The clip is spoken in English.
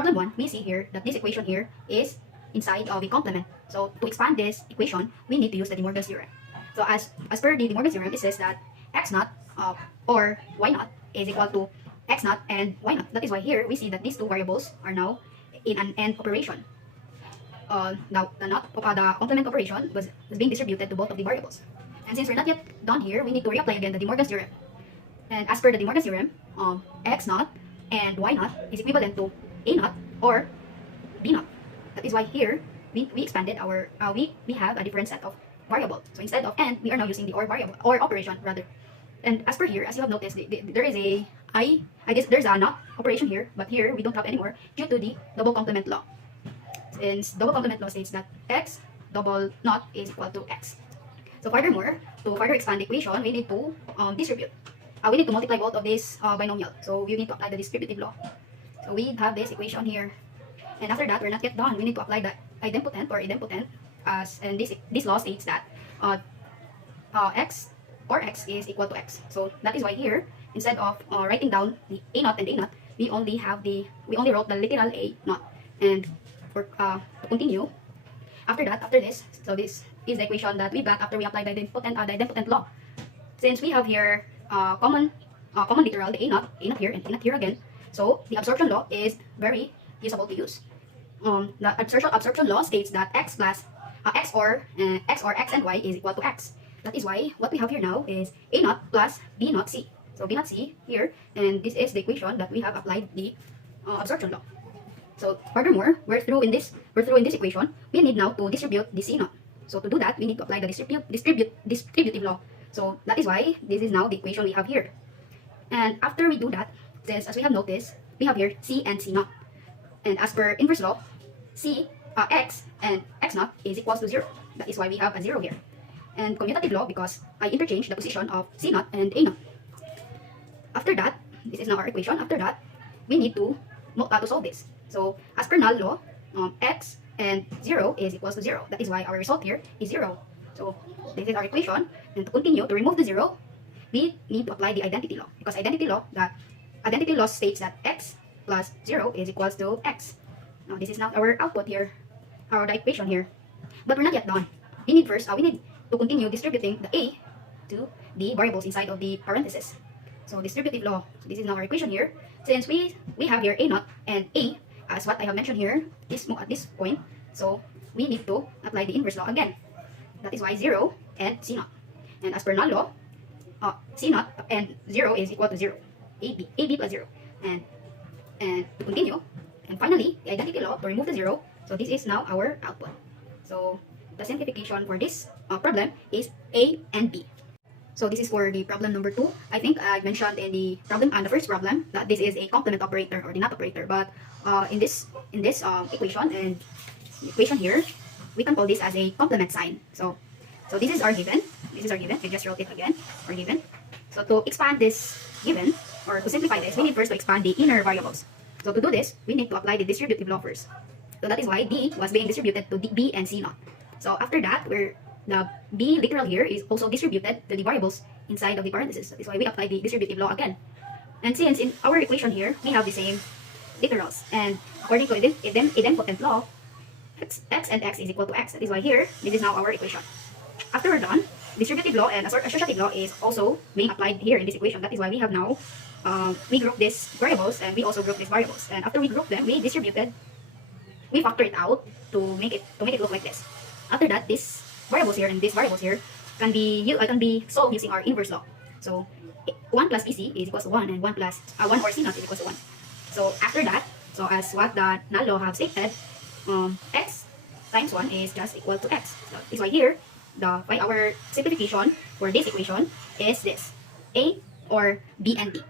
problem 1, we see here that this equation here is inside of a complement. So to expand this equation, we need to use the De Morgan's theorem. So as per the De Morgan's theorem, it says that x naught or y naught is equal to x naught and y naught. That is why here we see that these two variables are now in an AND operation. Now the complement operation was being distributed to both of the variables. And since we're not yet done here, we need to reapply again the De Morgan's theorem. And as per the De Morgan's theorem, x naught and y naught is equivalent to a naught or b naught. That is why here we expanded our we have a different set of variable. So instead of and, we are now using the or variable or operation rather. And as per here, as you have noticed, there is a I guess there's a not operation here, but here we don't have anymore due to the double complement law. Since double complement law states that x double naught is equal to x. So furthermore, to further expand the equation, we need to distribute. We need to multiply both of this binomial. So we need to apply the distributive law. So we have this equation here. And after that, we're not yet done. We need to apply the idempotent or idempotent and this law states that x or x is equal to x. So that is why here, instead of writing down the a naught and a naught, we only wrote the literal a naught. And for to continue, after this, so this is the equation that we got after we applied the idempotent law. Since we have here common literal, the a naught here and a naught here again, so the absorption law is very usable to use. The absorption law states that x plus x or x and y is equal to x. That is why what we have here now is a naught plus b naught c. So b naught c here, and this is the equation that we have applied the absorption law. So furthermore, we're through in this equation. We need now to distribute the c naught. So to do that, we need to apply the distributive law. So that is why this is now the equation we have here. And after we do that, since as we have noticed, we have here c and c naught. And as per inverse law, x and x naught is equals to 0. That is why we have a 0 here. And commutative law because I interchange the position of c naught and a naught. After that, this is now our equation. After that, we need to solve this. So as per null law, x and 0 is equals to 0. That is why our result here is 0. So this is our equation. And to continue, to remove the 0, we need to apply the identity law. Because identity law states that x plus 0 is equals to x. Now this is now our output here, our equation here. But we're not yet done. We need to continue distributing the a to the variables inside of the parentheses. So distributive law. So this is now our equation here. Since we have here a naught and a as what I have mentioned here at this point, so we need to apply the inverse law again. That is why 0 and c naught. And as per null law, c naught and 0 is equal to 0. ab plus 0. And to continue, and finally, the identity law to remove the 0. So this is now our output. So the simplification for this problem is a and b. So this is for the problem number 2. I think I mentioned in the first problem that this is a complement operator or the NOT operator. But in this equation and the equation here, we can call this as a complement sign. So this is our given. This is our given. We just wrote it again. Our given. So to expand this given or to simplify this, we need first to expand the inner variables. So to do this, we need to apply the distributive law first. So that is why d was being distributed to b and c naught. So after that, the b literal here is also distributed to the variables inside of the parentheses. That is why we apply the distributive law again. And since in our equation here, we have the same literals. And according to idempotent law, x and x is equal to x. That is why here, this is now our equation. After we're done, distributive law and associative law is also being applied here in this equation. That is why we have now, we group these variables and we also group these variables. And after we group them, we factor it out to make it look like this. After that, these variables here and these variables here can be solved using our inverse law. So 1 plus bc is equals to 1 and 1 or c naught is equals to 1. So after that, so as what the null law have stated, x times 1 is just equal to x. So this is why here, our simplification for this equation is this, a or b and d.